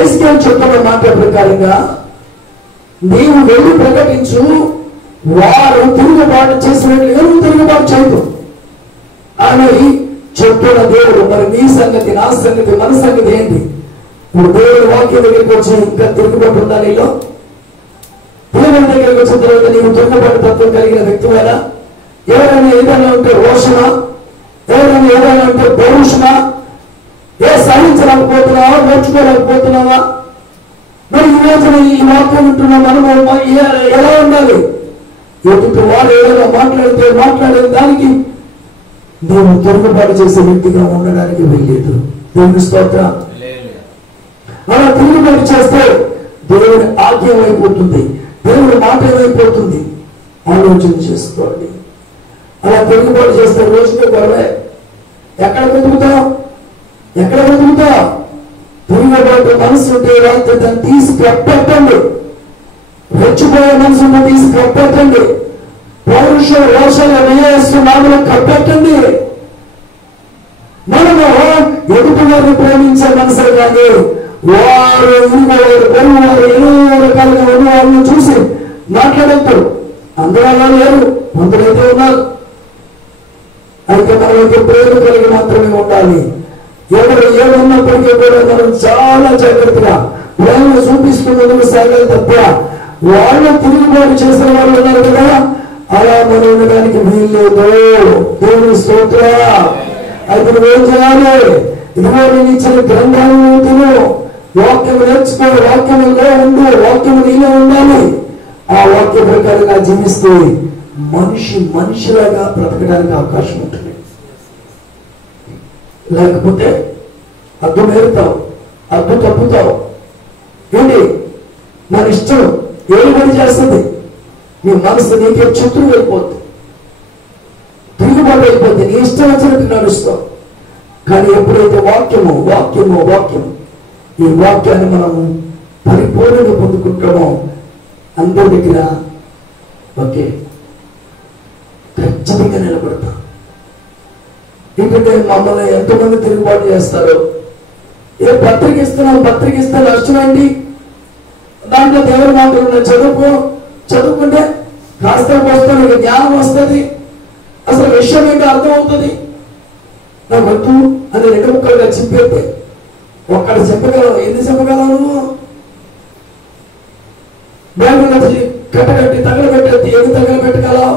SQL చెప్తున్న మాట ప్రకారంగా నీవు వెళ్ళి ప్రకటించు, వారు తిరుగుబాటు చేసినట్లుగా నువ్వు తిరుగుబాటు చేయదు అని చెప్తున్న దేవుడు. మరి నీ సంగతి, నా సంగతి, మన సంగతి ఏంటి? ఇప్పుడు దేవుడి వాక్యం దగ్గరికి వచ్చి ఇంకా తిరుగుబాటు ఉందా నీలో? దేవుడి దగ్గరికి వచ్చిన తర్వాత నీవు తిరుగుబాటు తత్వం కలిగిన వ్యక్తివేనా? ఎవరైనా ఏదైనా ఉంటే రోషమా, ఎవరైనా ఏదైనా ఉంటే పౌరుషమా? సహించలేకపోతున్నావా, నేర్చుకోలేకపోతున్నావా? మరి ఈ రోజున ఈ వాక్యం ఉంటున్న మనము ఎలా ఉండాలి? ఎదుటి వారు ఏదైనా మాట్లాడే దానికి నేను తిరుగుబాటు చేసే వ్యక్తిగా ఉండడానికి వెళ్ళలేదు. దేవుని స్తోత్రం. అలా తిరుగుబాటు చేస్తే దేవుని ఆజ్ఞ ఏమైపోతుంది, దేవుని మాట ఏమైపోతుంది ఆలోచన చేసుకోండి. అలా తిరుగుబాటు చేస్తే రోజుకే గొడవే. ఎక్కడ బతుకుతాం? తిరుగుబాటు మనసు ఉంటే రాత్రి దాన్ని తీసి కప్పెట్టండి. రెచ్చిపోయే మనసును తీసి కప్పెట్టండి. పౌరుష రోషాల నామలు కప్పెట్టండి. మనము ఎదుటి వారిని ప్రేమించే మనసులు కానీ వారు ఇరువారు ఎన్నో రకాలుగా ఉన్న వాళ్ళని చూసి మాట్లాడతారు. అందరూ అలా లేరు, కొందరైతే ఉన్నారు. అయితే మనమైతే ప్రేమ కలిగి మాత్రమే ఉండాలి. ఎవరు ఏమన్నప్పటికీ కూడా మనం చాలా జాగ్రత్తగా ప్రేమను చూపిస్తున్నందుకు సాగాలి తప్ప వాళ్ళు తిరుగుబాటు చేసిన వాళ్ళు ఉన్నారు కదా, అలా మనం ఉండడానికి వీల్లేదు. దేవుని స్తోత్రం. అయితే నువ్వేం చేయాలి? ఇదిగో నేను ఇచ్చిన గ్రంథాలను తిను, వాక్యము నేర్చుకో, వాక్యములో ఉండు, వాక్యము నీలో ఉండాలి. ఆ వాక్య ప్రకారంగా జీవిస్తే మనిషిలాగా బ్రతకడానికి అవకాశం ఉంటుంది. లేకపోతే అడ్డు మేరుతావు, అడ్డు తప్పుతావు. ఏంటి మన ఇష్టం ఏడు పని చేస్తుంది, నీ మనసు నీకే చుట్టూ వెళ్ళిపోద్ది, తిరుగుబాటు అయిపోద్ది, నీ ఇష్టం వచ్చినట్టు నడుస్తావు. కానీ ఎప్పుడైతే వాక్యము ఈ వాక్యాన్ని మనము పరిపూర్ణంగా పొందుకుంటామో అందరి దగ్గర ఓకే ఖచ్చితంగా నిలబడతాం. ఎందుకంటే మమ్మల్ని ఎంతమంది తిరుగుబాటు చేస్తారు. పత్రిక ఇస్తే నష్టం ఏంటి? దాంట్లో దేవుని మాటలు ఉన్నాయి. చదువుకుంటే కాస్త వస్తే నీకు జ్ఞానం వస్తుంది, అసలు విషయం ఏంటో అర్థం అవుతుంది. నా వద్దు అని రెండు ముక్కలుగా చెప్పేస్తే ఒక్కడ చెప్పగలవు. ఎన్ని చెప్పగలవు నువ్వు? బ్యాంకులో కట్టగట్టి తగలబెట్టేది ఎన్ని తగలబెట్టగలవు?